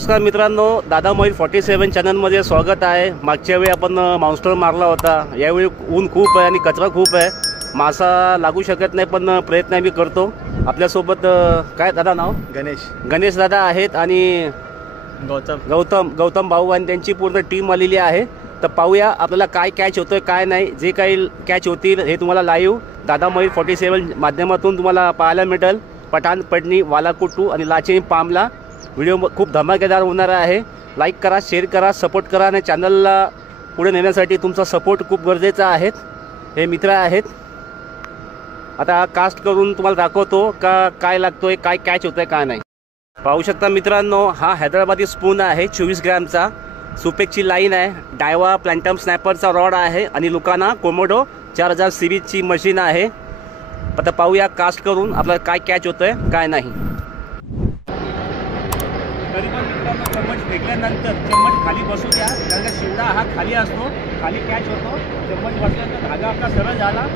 नमस्कार मित्रांनो, दादा मोबाईल 47 चॅनलमध्ये स्वागत आहे। मागच्या वेळी आपण माउंस्टर मारला होता। यावेळी ऊन खूप आहे आणि कचरा खूप आहे, मासा लागू शकत नाही, पण प्रयत्न आम्ही करतो। आपल्यासोबत काय दादा नाव? गणेश दादा आहेत आणि गौतम भाऊ आणि त्यांची पूर्ण टीम आलेली आहे। तर पाहूया आपल्याला काय कॅच होतोय काय नाही। जे काही कॅच होतील हे तुम्हाला लाईव्ह दादा मोबाईल 47 माध्यमातून तुम्हाला पाहायला मिळेल। पठाण, पडणी, वालाकुट्टू आणि लाचेनी पामला व्हिडिओ खूप धमाकेदार होणार आहे। लाईक करा, शेअर करा, सपोर्ट करा आणि चॅनलला पुढे नेण्यासाठी तुमचा सपोर्ट खूप गरजेचा आहे। हे मित्र आहेत, आता कास्ट करून तुम्हाला दाखवतो का काय लागतोय, काय कॅच होतोय काय नाही। पाहू शकता मित्रांनो, हा हैदराबादी स्पून आहे 24 ग्रॅमचा। सुपेकची लाईन आहे, डायवा प्लॅन्टम स्नॅपरचा रॉड आहे आणि लुकाना कोमोडो 4000 सिरीजची मशीन आहे। आता पाहूया कास्ट करून आपल्याला काय कॅच होतोय काय नाही। तरी पण मित्रांनो, चम्मच फेकल्यानंतर चम्मच खाली बसू द्या, कारण का शिवडा हा खाली असतो, खाली कॅच होतो। चम्मच बसल्यानंतर धागा आपला सरळ झाला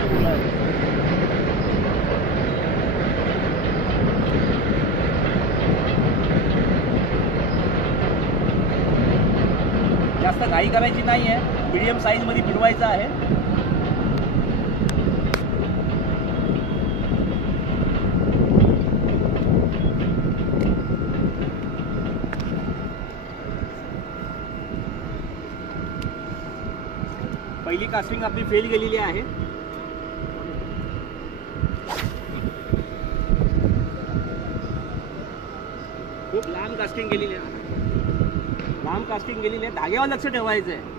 जास्त घाई करायची नाही आहे, मीडियम साईजमध्ये फिरवायचा आहे। पहिली कास्टिंग आपली फेल गेलेली आहे। खूप लांब कास्टिंग गेलेली आहे, लांब कास्टिंग गेलेली आहे। धाग्यावर लक्ष ठेवायचं आहे।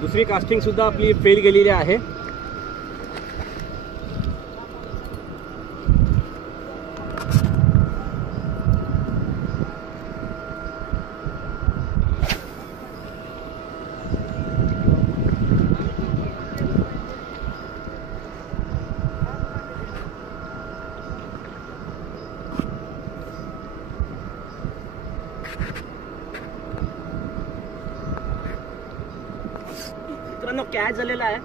दुसरी कास्टिंग सुद्धा आपली फेल गेलेली आहे। मित्रांनो, कॅच झालेला आहे,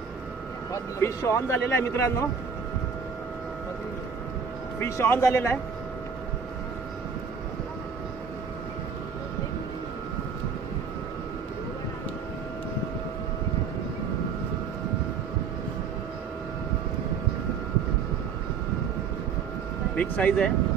फिश ऑन झालेला आहे। मित्रांनो, फिश ऑन झालेला आहे। बिग साइज आहे।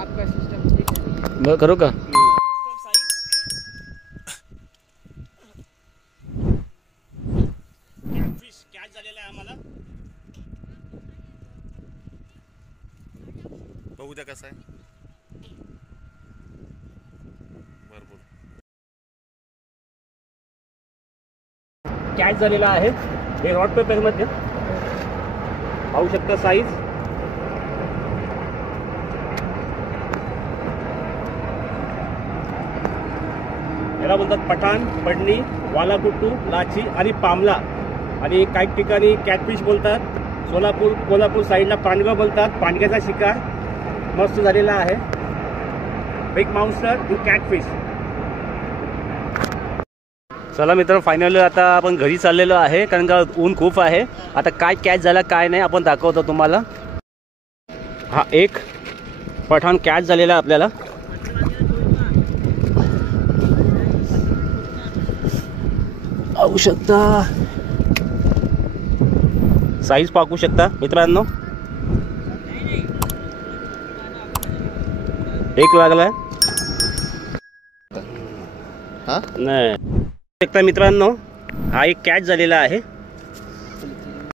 आपका सिस्टम ठीक है, करो का? कॅच झालेला आहे आम्हाला, बघू द्या कसं आहे। भरपूर कॅच झालेला आहे। हे रॉड पेपर मध्ये पाहू शकता साईज। याला बोलतात पठाण, पडणी, वालाकुट्टू, लाची आणि पामला। आणि काही ठिकाणी कॅटफिश बोलतात, सोलापूर कोल्हापूर साईडला पांडगा बोलतात। पांडग्याचा शिकार मस्त झालेला आहे। बिग माउंस्टर आणि कॅटफिश। चला मित्र, फायनल आता आपण घरी चाललेलो आहे, कारण का ऊन खूप आहे। आता काय कॅच झाला काय नाही आपण दाखवतो तुम्हाला। हा एक पठाण कॅच झालेला आपल्याला। पाहू शकता साईज, पाहू शकता मित्रांनो। एक लागलाय नाही शकता मित्रांनो, हा एक कॅच झालेला आहे।